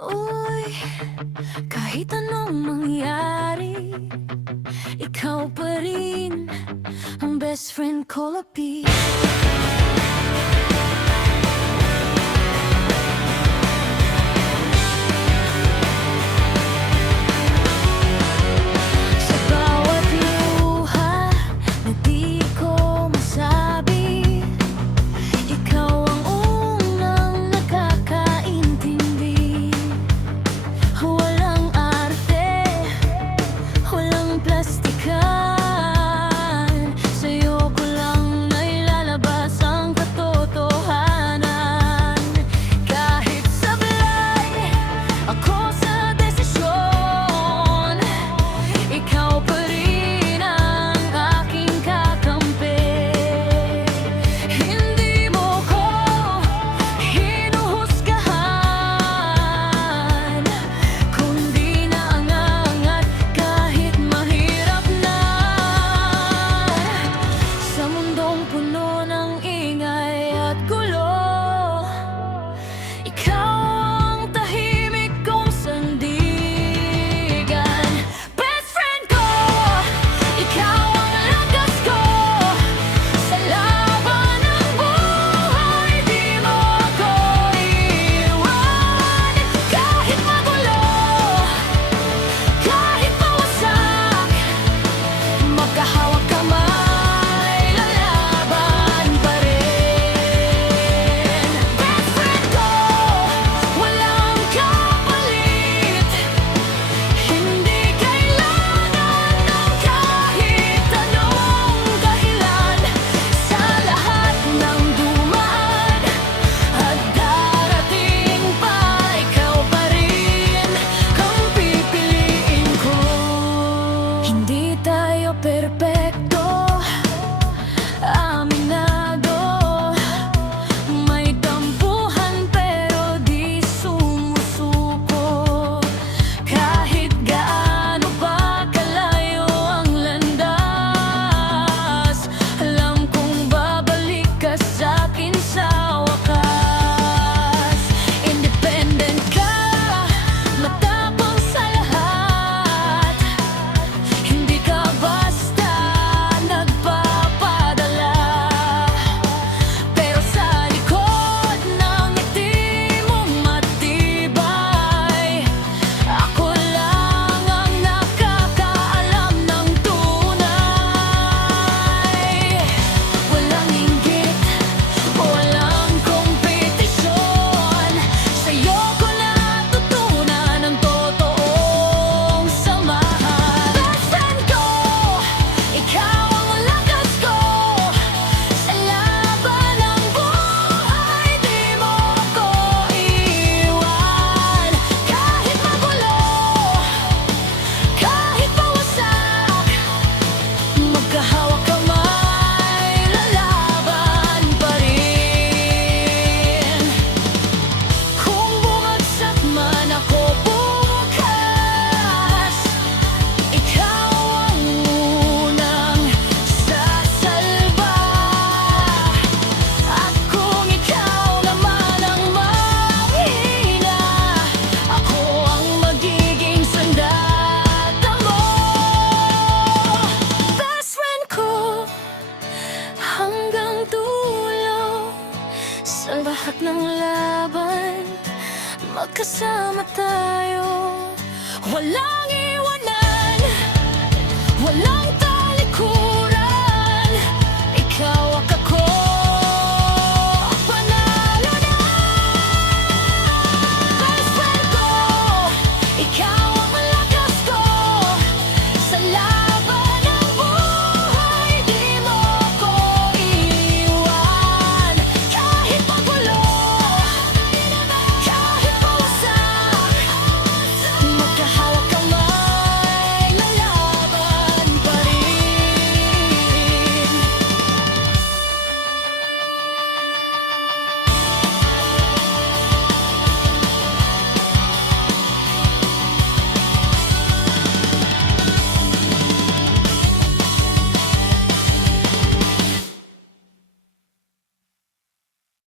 Uy, kahit anong mangyari, ikaw pa rin ang best friend ko, Lapi. Sa bawat luha na di ko masabi, ikaw ang unang nakakaintindi. Walang arte, walang plastikan, sa'yo ko lang nailalabas ang katotohanan. Kahit sablay ako sa desisyon, ikaw pa rin ang aking kakampi. Hindi mo ko hinuhusgahan, kundi naangangat kahit mahirap na. Sa mundong puno ng ingay at gulo, ikaw ang tahimik kong sandigan. Best friend ko, ikaw ang lakas ko sa laban ng buhay. Di mo ako iwan kahit magulo, kahit mawasak. Magkahawak kamay, lalaban pa rin. Best friend ko, walang kapalit. Hindi kailangan ng kahit anong dahilan. Sa lahat ng dumaan at darating pa, ikaw pa rin ang pipiliin ko. Hindi tayo perpekto, aminado. May tampuhan pero di sumusuko. Kahit gaano pa kalayo ang landas, alam kong babalik ka sa'kin sa wakas. Independent ka, matapang sa lahat. Hindi ka basta nagpapadala, pero sa likod ng ngiti mo matibay. Ako lang ang nakakaalam ng tunay. Walang inggit, walang kompetisyon. Sa'yo ko natutunan ang totoong samahan. Best friend ko, ikaw ang lakas ko sa laban ng buhay. Di mo ko iwan kahit magulo, kahit mawasak. Magkahawak kamay, lalaban pa rin. Kung bumagsak man ako bukas, ikaw ang unang sasalba. At kung ikaw naman ang mahina, ako ang magiging sandata mo. Best friend ko, hanggang dulo. Sa lahat ng laban, magkasama tayo. Walang iwanan, walang